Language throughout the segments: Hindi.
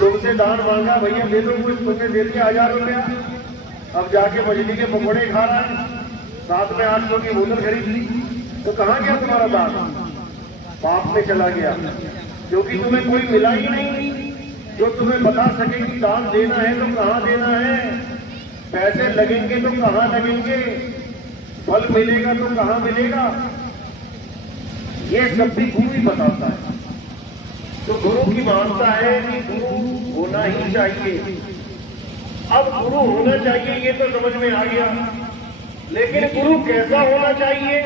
तुमसे दान मांगा, भैया दे दो कुछ, तुमने दे दिया 1000 रुपया। अब जाके मछली के पकौड़े खा रहा है, साथ में 800 की बोतल खरीद ली, तो कहाँ गया तुम्हारा दान? पाप में चला गया, क्योंकि तुम्हें कोई मिला ही नहीं जो तुम्हें बता सके कि दान देना है तो कहाँ देना है, पैसे लगेंगे तो कहाँ लगेंगे, फल मिलेगा तो कहाँ मिलेगा, ये सब भी गुरु ही बताता है। तो गुरु की मानता है कि गुरु होना ही चाहिए। अब गुरु होना चाहिए ये तो समझ में आ गया, लेकिन गुरु कैसा होना चाहिए,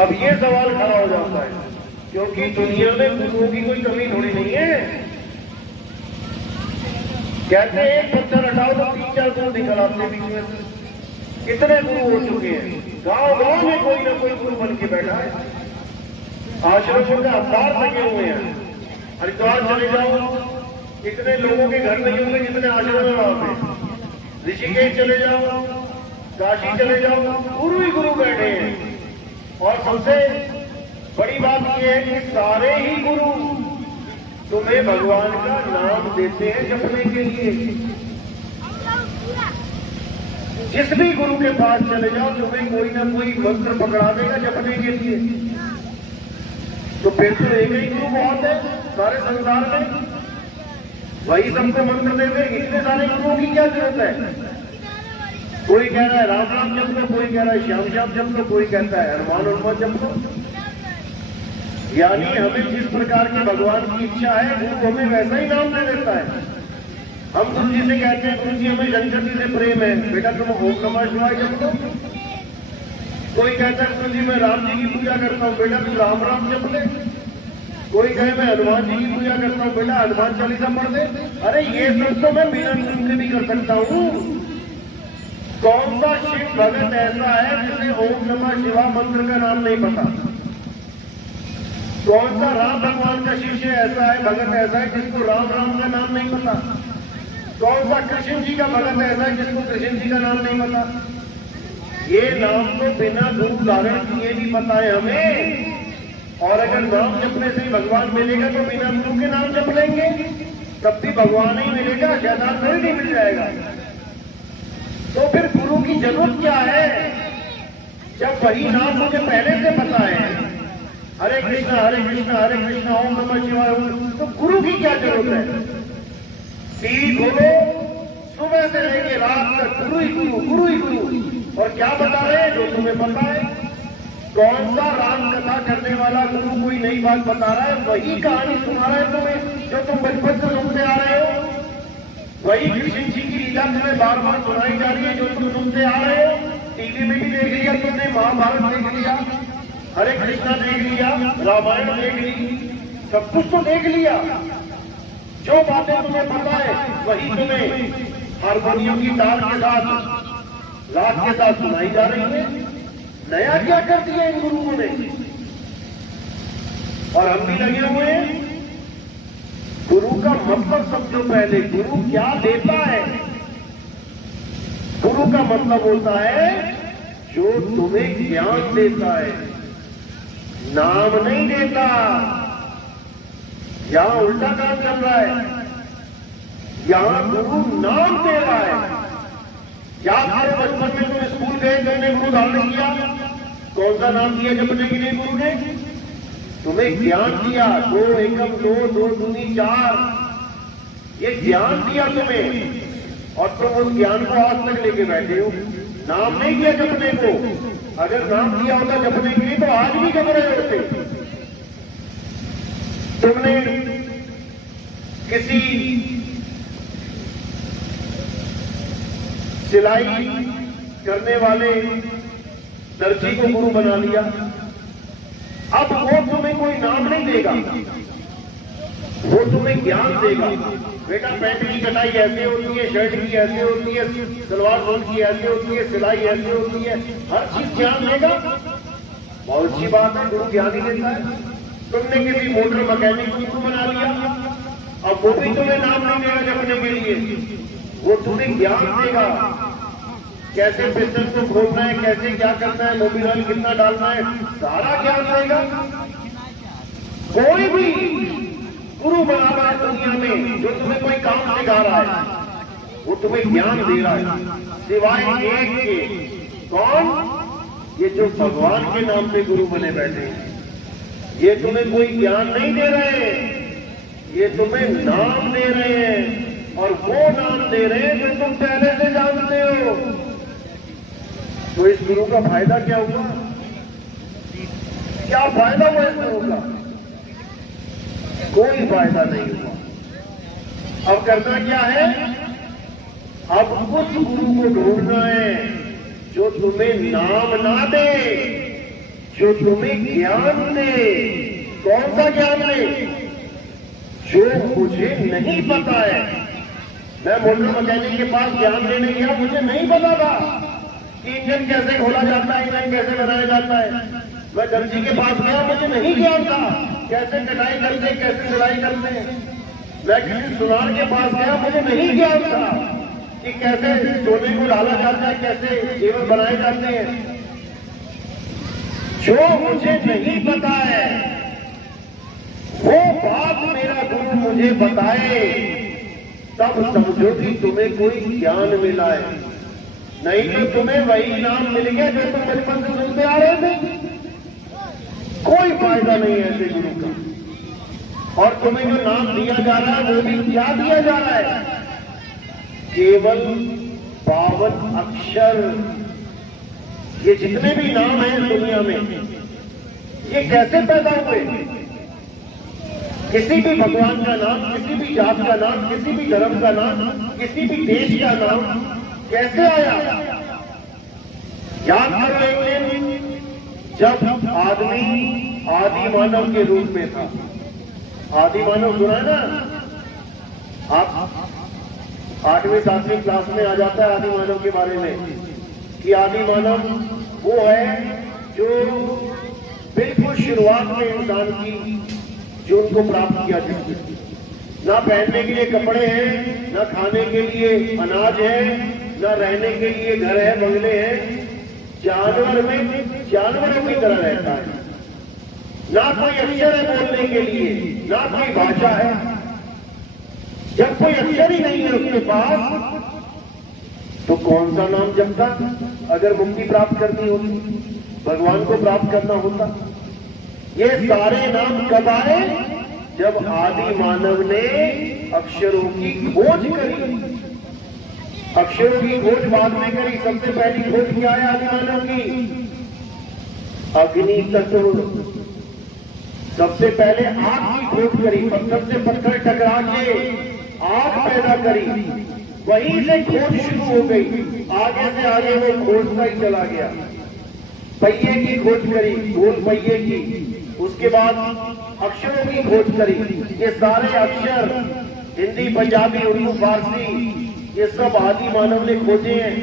अब ये सवाल खड़ा हो जाता है, क्योंकि दुनिया में गुरुओं की कोई कमी थोड़ी नहीं है। कहते हैं एक पत्थर हटाओ तो 3-4 गुरु निकल आते बीच में से, कितने गुरु हो चुके हैं, गांव गांव में कोई ना कोई गुरु बन के बैठा है, आश्रमों के अवतार लगे हुए हैं। हरिद्वार चले जाओ, इतने लोगों के घर नहीं होंगे जितने आश्रम में वहां पे। ऋषिकेश चले जाओ, काशी चले जाओ, गुरु ही गुरु बैठे हैं। और सबसे बड़ी बात यह है कि सारे ही गुरु तुम्हें भगवान का नाम देते हैं जपने के लिए। जिस भी गुरु के पास चले जाओ तुम्हें कोई ना कोई मंत्र पकड़ा देगा जपने के लिए। तो फिर तो एक ही गुरु बहुत है सारे संसार में, वही सबको मंत्र देते। इतने सारे गुरुओं की क्या जरूरत है? कोई कह रहा है राम राम जप लो, कोई कह रहा है श्याम श्याम जप लो, कोई कहता है हनुमान हनुमान जप लो। यानी हमें जिस प्रकार के भगवान की इच्छा है गुरु हमें वैसा ही नाम दे देता है। हम गुरु जी से कहते हैं गुरु जी हमें शंकर जी से प्रेम है, बेटा तुम ओम नमः शिवाय जप लो। कोई कहता है गुरु जी मैं राम जी की पूजा करता हूँ, बेटा तू राम राम जप ले। कोई कहे मैं हनुमान जी की पूजा करता हूँ, बेटा हनुमान चालीसा पढ़ दे। अरे ये सब तो मैं बिना गुरु के भी कर सकता हूँ। कौन सा शिव भगत ऐसा है जिसे ओम नमः शिवाय मंत्र का नाम नहीं पता? कौन सा राम भगवान का शिष्य ऐसा है, भगत ऐसा है जिसको राम राम का नाम नहीं पता? कौन सा कृष्ण जी का भगत ऐसा है जिसको कृष्ण जी का नाम नहीं पता? ये नाम तो बिना गुरु धारण किए भी पता है हमें। और अगर नाम जपने से ही भगवान मिलेगा तो बिना गुरु के नाम जप लेंगे तब भी भगवान ही मिलेगा, शैतान थोड़ी नहीं मिल जाएगा। तो फिर गुरु की जरूरत क्या है जब वही नाम मुझे पहले से पता है? हरे कृष्णा हरे कृष्णा ओम नमः शिवाय। तो गुरु की क्या जरूरत है? टीवी खोलो, सुबह से लेके रात तक गुरु ही गुरु, गुरु ही गुरु। और क्या बता रहे हैं जो तुम्हें पता है? कौन सा राम कथा करने वाला गुरु कोई नई बात बता रहा है? वही कहानी सुना रहा है तुम्हें जो तुम बचपन से सुनते आ रहे हो। वही कृष्ण जी की लीला तुम्हें बार बार सुनाई जा रही है जो तुम सुनते आ रहे हो। टीवी में भी देख लिया तुमने, महाभारत देख लिया, हरे कृष्णा देख लिया, रामायण देख ली, सब कुछ तो देख लिया। जो बातें तुम्हें पता है वही तुम्हें हारमोनियम की तार के साथ राग के साथ सुनाई जा रही है। नया क्या कर दिया इन गुरुओं ने? और हम भी लगे हुए हैं। गुरु का मतलब समझो पहले, गुरु क्या देता है? गुरु का मतलब होता है जो तुम्हें ज्ञान देता है, नाम नहीं देता। यहां उल्टा काम चल रहा है, यहां गुरु नाम दे रहा है। क्या करो बचपन में तुम स्कूल गए, तुमने गुरु धारण किया, कौन सा नाम दिया जपने के लिए? गुरु ने तुम्हें ज्ञान दिया, 2 एकम 2, 2 दूनी 4, ये ज्ञान दिया तुम्हें और तुम उस ज्ञान को आज तक लेके बैठे हो। नाम नहीं दिया जपने को। अगर नाम दिया होता जपने के लिए तो आज भी जप रहे होते। तुमने किसी सिलाई करने वाले दर्जी को गुरु बना लिया। अब वो तुम्हें कोई नाम नहीं देगा, वो तुम्हें ज्ञान देगा। बेटा पैंट की कटाई ऐसे होती है, शर्ट की ऐसे होती है, सलवार सूट की ऐसे होती है, सिलाई ऐसे होती है, हर चीज ज्ञान देगा। बहुत अच्छी बात है, गुरु ज्ञान ही देता है। तुमने किसी मोटर मैकेनिक को गुरु बना लिया, अब वो भी तुम्हें नाम नहीं देगा जपने के लिए, वो तुम्हें ज्ञान देगा। कैसे पिस्टन को खोलना है, कैसे क्या करना है, मोबिल ऑयल कितना डालना है, सारा ज्ञान देगा। गुरु बना रहा है दुनिया में, जो तुम्हें कोई काम सिखा रहा है, वो तुम्हें ज्ञान दे रहा है, सिवाय एक के। कौन? ये जो भगवान के नाम पे गुरु बने बैठे हैं। ये तुम्हें कोई ज्ञान नहीं दे रहे, ये तुम्हें नाम दे रहे हैं, और वो नाम दे रहे हैं जो तुम पहले से जानते हो। तो इस गुरु का फायदा क्या हुआ? क्या फायदा हुआ इस गुरु का? कोई फायदा नहीं हुआ। अब करना क्या है? अब उस गुरु को ढूंढना है जो तुम्हें नाम ना दे, जो तुम्हें ज्ञान दे। कौन सा ज्ञान दे? जो मुझे नहीं पता है। मैं मोटर मैकेनिक के पास ज्ञान देने गया, मुझे नहीं पता था कि इंजन कैसे खोला जाता है, इंजन कैसे बनाया जाता है। मैं दर्जी के पास गया, मुझे नहीं ज्ञान था कैसे कटाई करते, कैसे सिलाई करते हैं। मैं किसी सुनार के पास गया, मुझे नहीं ज्ञान था कि कैसे सोने को डाला जाता है, कैसे जेवर बनाए जाते हैं। जो मुझे नहीं पता है वो बात मेरा गुरु मुझे बताए, तब समझो कि तुम्हें कोई ज्ञान मिला है। नहीं तो तुम्हें वही नाम मिल गया जो तुम बचपन से सुनते आ रहे थे। कोई फायदा नहीं है ऐसे गुरु का। और तुम्हें जो नाम दिया जा रहा है वो भी क्या दिया जा रहा है? केवल 52 अक्षर। ये जितने भी नाम हैं दुनिया में, ये कैसे पैदा हुए? किसी भी भगवान का नाम, किसी भी जात का नाम, किसी भी धर्म का नाम, किसी भी देश का नाम कैसे आया? याद कर लेंगे, जब आदमी आदि मानव के रूप में था। आदि मानव सुना है ना? आप 8वीं 7वीं क्लास में आ जाता है आदि मानव के बारे में, कि आदि मानव वो है जो बिल्कुल शुरुआत में इंसान की जो उनको प्राप्त किया जाए। ना पहनने के लिए कपड़े हैं, ना खाने के लिए अनाज है, ना रहने के लिए घर है, बंगले हैं। जानवर में जानवरों की तरह रहता है। ना कोई अक्षर है बोलने के लिए, ना कोई भाषा है। जब कोई अक्षर ही नहीं है उसके पास, तो कौन सा नाम जपता? अगर मुक्ति प्राप्त करनी होती, भगवान को प्राप्त करना होता। ये सारे नाम कब आए? जब आदि मानव ने अक्षरों की खोज करी। अक्षरों की खोज बाद में करी। सबसे पहली खोज क्या है आदि मानव की? अग्नि तत्व। सबसे पहले आग की खोज करी। पत्थर से पत्थर टकरा के आग पैदा करी। वहीं से खोज शुरू हो गई। आगे से आगे वो खोजता ही चला गया। पहिए की खोज करी, गोल पहिए की। उसके बाद अक्षरों की खोज करी। ये सारे अक्षर हिंदी, पंजाबी, उर्दू, फारसी, ये सब आदि मानव ने खोजे हैं।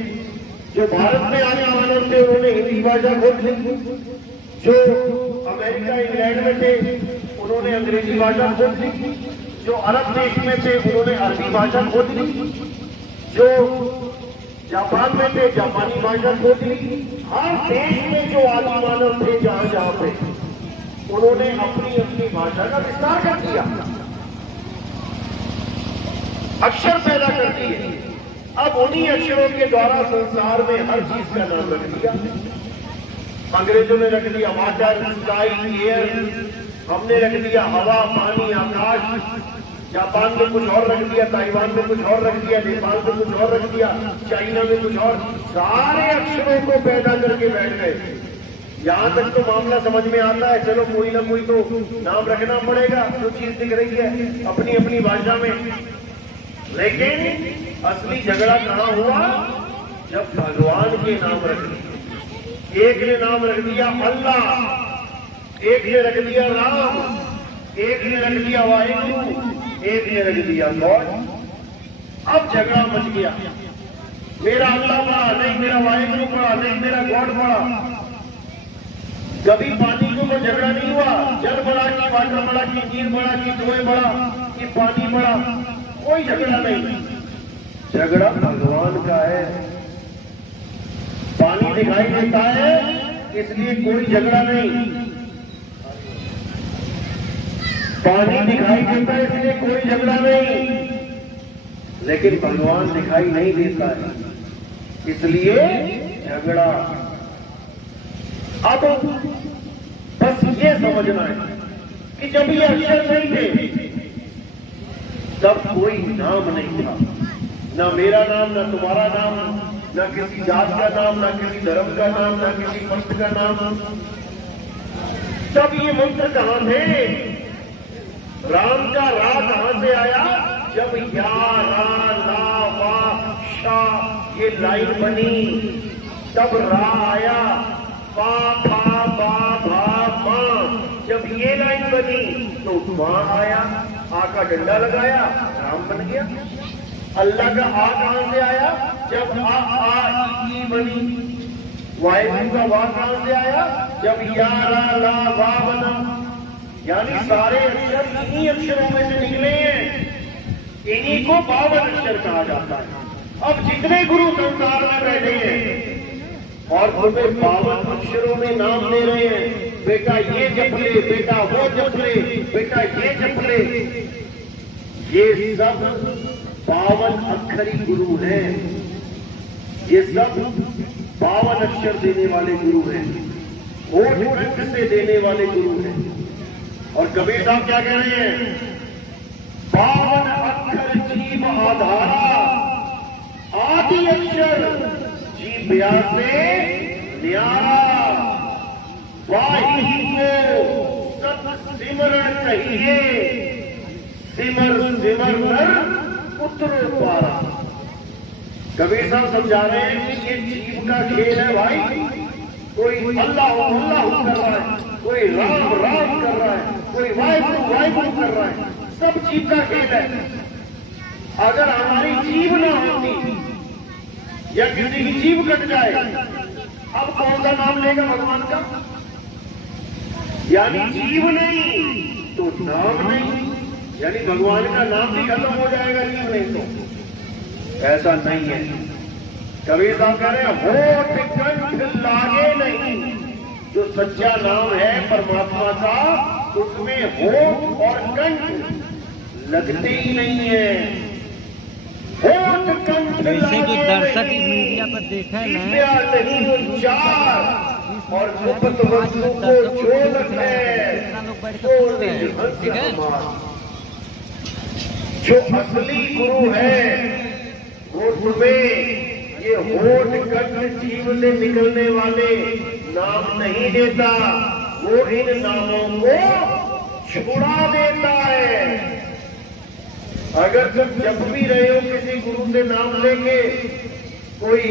जो भारत में आने मानव थे उन्होंने हिंदी भाषा खोज ली। जो अमेरिका, इंग्लैंड में थे उन्होंने अंग्रेजी भाषा खोज ली। जो अरब देश में थे उन्होंने अरबी भाषा खोज ली। जो जापान में थे जापानी भाषा खोज ली। हर देश में जो आदि मानव थे जहां जहां पे, उन्होंने अपनी अपनी भाषा का विस्तार कर दिया, अक्षर पैदा कर दिए। अब उन्हीं अक्षरों के द्वारा संसार में हर चीज का नाम रख दिया। अंग्रेजों ने रख दिया वाटर, स्काई, एयर। हमने रख दिया हवा, पानी, आकाश। जापान में कुछ और रख दिया, ताइवान में कुछ और रख दिया, नेपाल में कुछ और रख दिया, चाइना में कुछ और। सारे अक्षरों को पैदा करके बैठ गए। यहां तक तो मामला समझ में आता है, चलो कोई ना कोई तो नाम रखना पड़ेगा जो चीज दिख रही है अपनी अपनी भाषा में। लेकिन असली झगड़ा कहां हुआ? जब भगवान के नाम रख दिए। एक ने नाम रख दिया अल्लाह, एक ने रख दिया राम, एक ने रख दिया वाहिगुरु, एक ने रख दिया गॉड। अब झगड़ा मच गया। मेरा अल्लाह बड़ा, नहीं मेरा वाहिगुरु बड़ा, नहीं मेरा गॉड बड़ा। कभी पानी को तो झगड़ा नहीं हुआ, जल बड़ा कि वाटर बड़ा कि नीर बड़ा कि धुएं बड़ा कि पानी बड़ा, कोई झगड़ा नहीं। झगड़ा भगवान का है। पानी दिखाई देता है इसलिए कोई झगड़ा नहीं। पानी दिखाई देता है इसलिए कोई झगड़ा नहीं, लेकिन भगवान दिखाई नहीं देता है इसलिए झगड़ा। अब बस ये समझना है कि जब ये अक्षर नहीं थे तब कोई नाम नहीं था, ना मेरा नाम, ना तुम्हारा नाम, ना किसी जात का नाम, ना किसी धर्म का नाम, ना किसी पंथ का नाम। तब ये मंत्र कहां थे? राम का रा कहां से आया? जब या रा ला वा शा ये लाइन बनी तब रा आया, पा फा बा भा मा जब ये लाइन बनी तो मां आया, आ का डंडा लगाया, राम बन गया। अल्लाह का आ कहां से आया? जब आ ई बनी। वाहिगुरु का वाह कहां से आया? जब या रा ला वा बना। यानी सारे अक्षर इन्हीं अक्षरों में से निकले हैं, इन्हीं को 52 अक्षर कहा जाता है। अब जितने गुरु संसार में बैठे हैं और तुम्हें 52 अक्षरों में नाम दे रहे हैं, बेटा ये जप ले, बेटा वो जप ले, बेटा ये जप ले, ये सब 52 अक्षरी गुरु हैं। ये सब 52 अक्षर देने वाले गुरु हैं, होठ कंठ से देने वाले गुरु हैं। और कबीर साहब क्या कह रहे हैं? 52 अक्षर जीव आधारा, आदि अक्षर जीव व्यासे न्यारा, वाही को सत सिमरण कहिए, सिमर सिमर कर पुत्र पारा। कबीर साहब समझा रहे हैं कि ये जीव का खेल है भाई। कोई अल्लाह अल्लाह कर रहा है, कोई राम राम कर रहा है, कोई वाहिगुरु वाहिगुरु कर रहा है, सब जीव का खेल है। अगर हमारी जीव ना होती या किसी की जीव कट जाए, अब कौन सा नाम लेगा भगवान का? यानी जीव नहीं तो नाम नहीं, यानी भगवान का नाम भी खत्म हो जाएगा जीव नहीं तो। ऐसा नहीं है। कबीर साहब कह रहे हैं होठ कंठ लागे नहीं। जो सच्चा नाम है परमात्मा का, उसमें होठ और कंठ लगते ही नहीं है। होठ कंठ जैसे कि दर्शक मीडिया पर देखा नहीं उच्चार और मुक्त वस्तु को छोड़ जो असली गुरु है वो तुम्हें ये होठ कंठ जीव से निकलने वाले नाम नहीं देता, वो इन नामों को छुड़ा देता है। अगर तुम जप भी रहे हो किसी गुरु से नाम लेके, कोई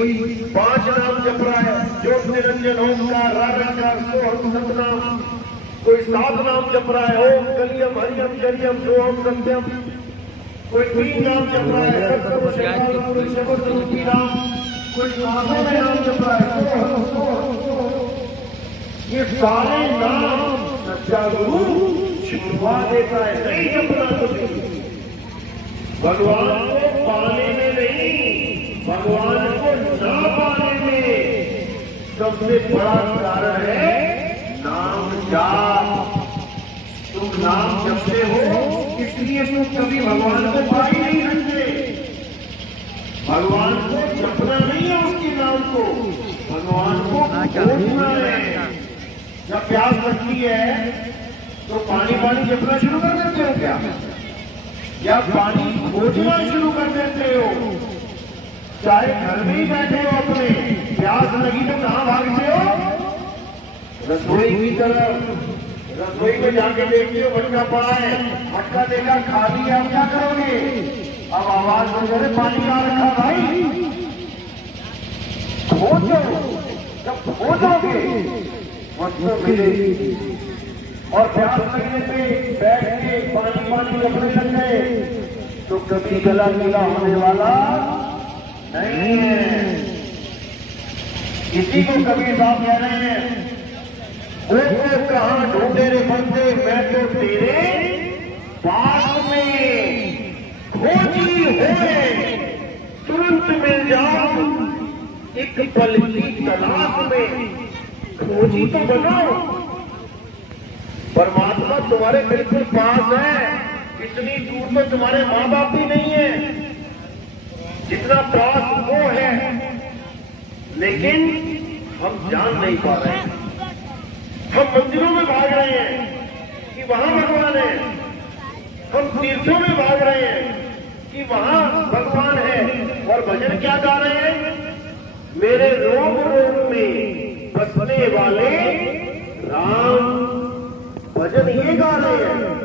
5 नाम जप रहा है, ज्योत निरंजन ओंकार रारंकार सोहम सतनाम, कोई 7 नाम जप रहा है, ओम कलियम हरियम शरियम सोहम सत्यम, कोई 3 नाम जप रहा है, सत्संग शैवाल शबद रूपी नाम, कोई 7 में नाम जप रहा है। ये सारे नाम सच्चा गुरु छुपा देता है, नहीं जपना कुछ। भगवान को पाने में नहीं, भगवान को ना पाने में सबसे बड़ा कारण है नाम जाप। तुम नाम जपते हो इसलिए तुम कभी भगवान को पा ही नहीं सकते। भगवान को जपना नहीं है उसके नाम को, भगवान को खोजना है। जब प्यास लगती है तो पानी जपना शुरू कर देते हो क्या? या पानी खोजना शुरू कर देते हो? चाहे घर में ही बैठे हो अपने, प्यास लगी तो कहां भागते हो? रसोई की तरफ। रसोई में जाके देखते हो मटका पड़ा है, मटका देखा खाली है, आप क्या करोगे? अब आवाज हो जाए पानी कहां रखा भाई? खोजो, जब खोजोगे वस्तु मिलेगी। और प्यास लगने पे बैठ के पानी कपड़े लग गए तो कभी गला गीला होने वाला नहीं है। इसी को कबीर साहब कह रहे हैं, वो कहां ढूंढे रे बंदे, मैं तो तेरे पास में खोजी होए, तुरंत मिल जाओ एक पल की तलाश में। खोजी तो बनाओ। परमात्मा परमात्मा तुम्हारे बिल्कुल पास है, इतनी दूर तो तुम्हारे माँ बाप भी नहीं है जितना पास वो है, लेकिन हम जान नहीं पा रहे हैं। हम मंदिरों में भाग रहे हैं कि वहां भगवान है, हम तीर्थों में भाग रहे हैं कि वहां भगवान है, और भजन क्या गा रहे हैं? मेरे रोम रोम में बसने वाले राम, भजन ये गा रहे हैं,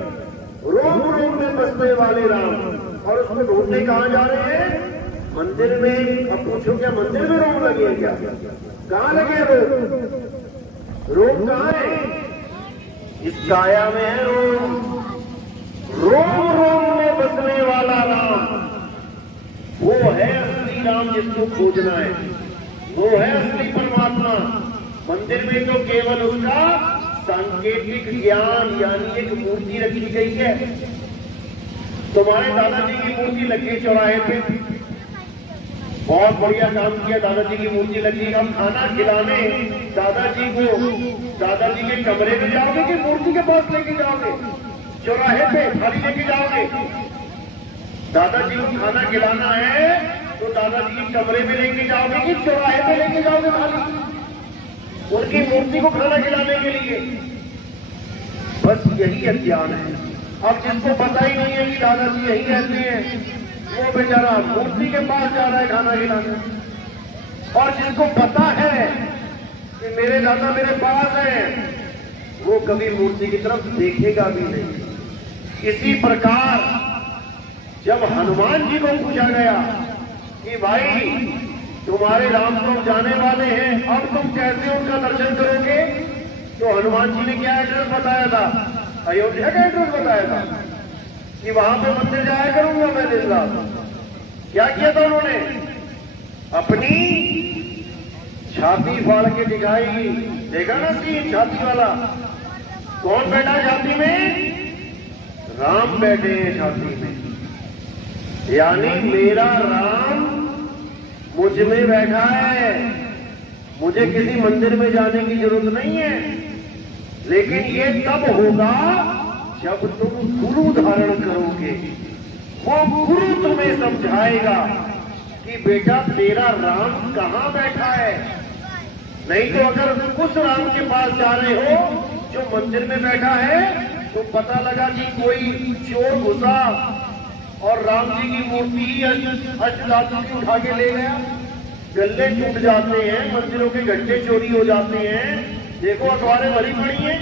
रोम रोम में बसने वाले राम। और उसमें ढूंढने कहां जा रहे हैं? मंदिर में। अब पूछो क्या मंदिर में रोम लगे हैं क्या? कहां लगे रोम? रोम कहां है? इस काया में है रोम। रोम रोम में बसने वाला राम, वो है असली राम जिसको खोजना है, वो है असली परमात्मा। मंदिर में तो केवल उसका सांकेतिक ज्ञान यानी एक मूर्ति रखी गई है। तुम्हारे दादाजी की मूर्ति लगी चौराहे पे, बहुत बढ़िया काम किया, दादाजी की मूर्ति लगी। हम खाना खिलाने दादाजी को, दादाजी के कमरे में जाओगे कि मूर्ति के पास लेके जाओगे? चौराहे पे थाली लेके जाओगे? दादाजी को खाना खिलाना है तो दादाजी के कमरे में लेके जाओगे कि चौराहे पे लेके जाओगे थाली? उनकी मूर्ति को खाना खिलाने के लिए। बस यही अज्ञान है। अब जिसको पता ही नहीं है कि दादाजी यही रहते हैं, वो बेचारा मूर्ति के पास जा रहा है खाना खिलाने। और जिसको पता है कि मेरे दादा मेरे पास है, वो कभी मूर्ति की तरफ देखेगा भी नहीं। इसी प्रकार जब हनुमान जी को पूछा गया कि भाई तुम्हारे राम तो जाने वाले हैं, अब तुम कैसे उनका दर्शन करोगे? तो हनुमान जी ने क्या एड्रेस बताया था? अयोध्या का एड्रेस बताया था कि वहां पे मंदिर जाया करूंगा मैं दिन रात। क्या किया था उन्होंने? अपनी छाती फाड़ के दिखाई। देखा ना सीन छाती वाला? कौन बैठा है छाती में? राम बैठे हैं छाती में। यानी मेरा राम मुझ में बैठा है, मुझे किसी मंदिर में जाने की जरूरत नहीं है। लेकिन ये तब होगा जब तुम गुरु धारण करोगे। वो गुरु तुम्हें समझाएगा कि बेटा तेरा राम कहां बैठा है। नहीं तो अगर उस राम के पास जा रहे हो जो मंदिर में बैठा है, तो पता लगा कि कोई चोर घुसा और राम जी की मूर्ति ही अष्टधातु की उठा के ले गया। गल्ले टूट जाते हैं, मंदिरों के घंटे चोरी हो जाते हैं। देखो अखबारें भरी पड़ी हैं,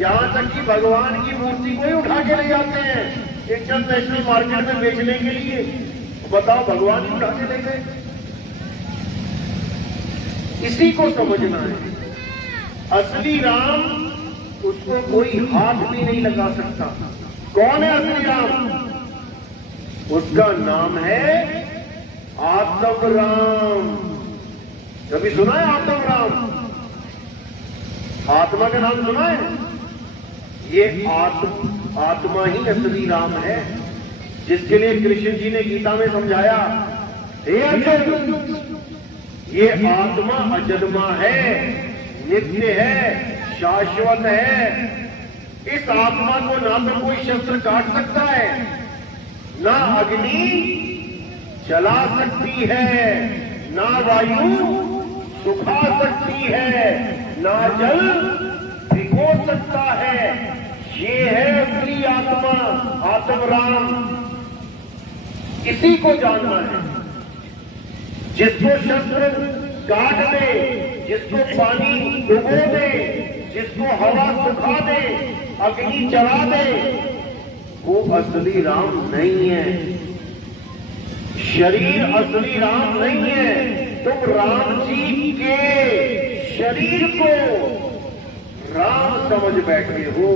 यहां तक कि भगवान की मूर्ति को ही उठा के ले जाते हैं इंटरनेशनल मार्केट में बेचने के लिए। बताओ, भगवान ही उठा के ले गए। इसी को समझना है। असली राम, उसको कोई हाथ भी नहीं लगा सकता। कौन है असली राम? उसका नाम है आत्म राम। कभी सुना है आत्म राम? आत्मा का नाम सुना है? ये आत्मा ही असली राम है, जिसके लिए कृष्ण जी ने गीता में समझाया, हे अर्जुन, ये आत्मा अजन्मा है, नित्य है, शाश्वत है। इस आत्मा को ना तो कोई शस्त्र काट सकता है, ना अग्नि जला सकती है, ना वायु सुखा सकती है, ना जल भिगो सकता है। ये है असली आत्मा, आत्म राम। इसी को जानना है। जिसको शस्त्र काट दे, जिसको पानी डुबो दे, जिसको हवा सुखा दे, अग्नि जला दे, वो असली राम नहीं है। शरीर असली राम नहीं है। तुम राम जी के शरीर को राम समझ बैठे हो,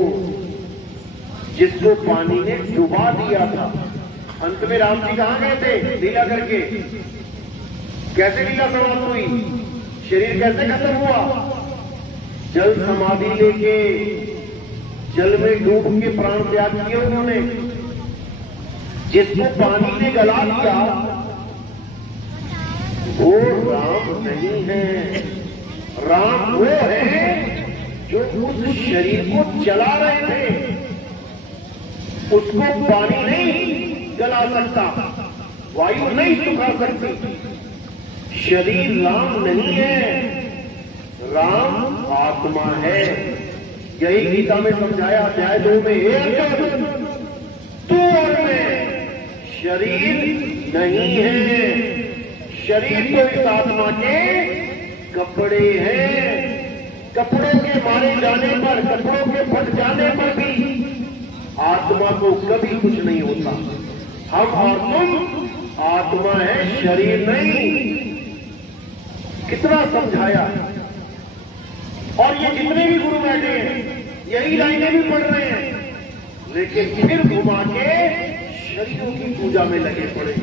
जिसको पानी ने डुबा दिया था। अंत में राम जी कहां गए थे लीला करके? कैसे लीला समाप्त हुई? शरीर कैसे खत्म हुआ? जल समाधि लेके जल में डूब के प्राण त्याग किए उन्होंने। जिसको पानी ने गला दिया वो राम नहीं है। राम वो है जो उस शरीर को जला रहे थे, उसको पानी नहीं जला सकता, वायु नहीं सुखा सकती। शरीर राम नहीं है, राम आत्मा है। यही गीता में समझाया अध्याय 2 में, हे अर्जुन तू और मैं शरीर नहीं है, शरीर तो इस आत्मा के कपड़े हैं। कपड़ों के मारे जाने पर, कपड़ों के फट जाने पर भी आत्मा को कभी कुछ नहीं होता। हम और तुम आत्मा है, शरीर नहीं। कितना समझाया। और ये जितने भी गुरु बैठे हैं यही लाइनें भी पढ़ रहे हैं, लेकिन फिर घुमा के शरीरों की पूजा में लगे पड़े।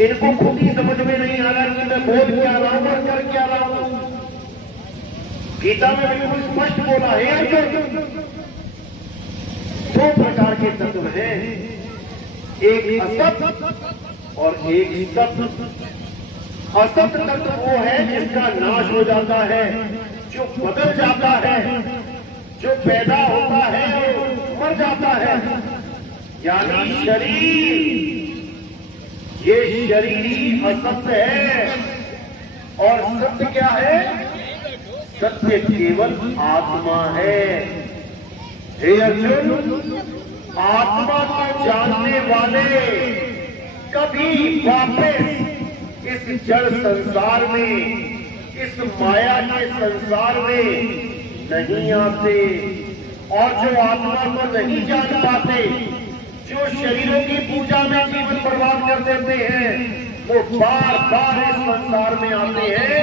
इनको खुद ही समझ में नहीं आ रहा कि मैं बोल क्या रहा हूं और कर क्या रहा हूं। गीता में बिल्कुल स्पष्ट बोला है अर्जुन, 2 प्रकार के तत्व हैं, एक असत और एक सत। असत तत्व वो है जिसका नाश हो जाता है, जो बदल जाता है, जो पैदा होता है और मर जाता है, यानी शरीर। ये शरीर ही असत्य है और सत्य क्या है? सत्य केवल आत्मा है। हे अर्जुन, आत्मा को जानने वाले कभी वापस इस जड़ संसार में, इस माया के संसार में नहीं आते। और जो आत्मा को नहीं जान पाते, जो शरीरों की पूजा में जीवन बर्बाद कर देते हैं, वो बार बार इस संसार में आते हैं।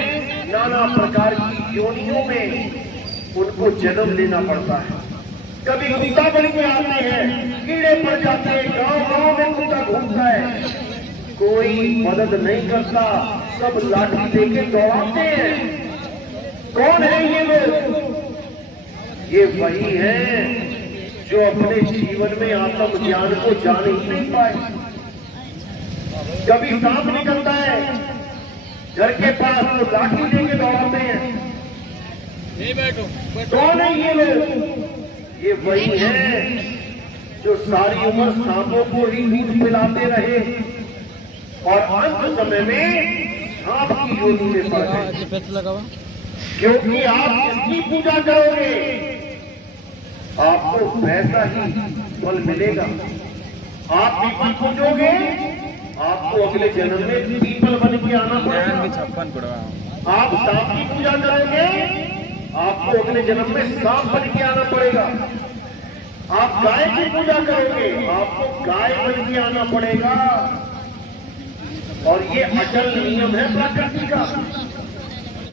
नाना प्रकार की योनियों में उनको जन्म लेना पड़ता है। कभी कुत्ता बन के आते हैं, कीड़े पड़ जाते हैं, गांव गांव में कुत्ता घूमता है, कोई मदद नहीं करता, सब लाठी देके दौड़ाते हैं। कौन है ये लोग? ये वही है जो अपने जीवन में आत्म ज्ञान को जान ही नहीं पाए। कभी सांप निकलता है घर के पास तो लाठी देके दौड़ाते हैं। कौन है ये लोग? ये वही है जो सारी उम्र सांपों को ही दूध पिलाते रहे और अंत समय में सांप की योनि में पड़ गए। क्योंकि आप इसकी पूजा करोगे, आपको वैसा ही फल मिलेगा। आप पीपल पूजोगे, आपको अगले जन्म में पीपल बन के आना पड़ेगा। आप सांप की पूजा करोगे, आपको अगले जन्म में सांप बन के आना पड़ेगा। आप गाय की पूजा करोगे, आपको गाय बन के आना पड़ेगा। और ये अचल नियम है प्रकृति का।